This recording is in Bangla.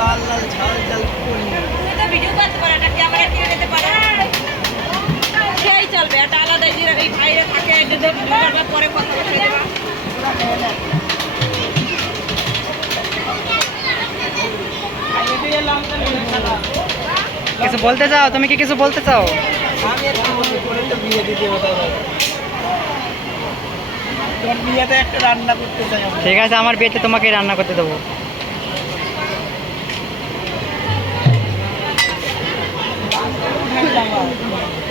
লাল লাল ঝাল ঝাল ভিডিও করতে পারে না, ক্যামেরা কিনে নিতে পারে সেই চলবে। একটা আলাদা এই বাইরে থাকে পরে কথা বলতে কিছু বলতে চাও? তুমি কি কিছু বলতে চাও? বিয়েতে একটা রান্না করতে চাই। ঠিক আছে, আমার বিয়েতে তোমাকে রান্না করতে দেবো।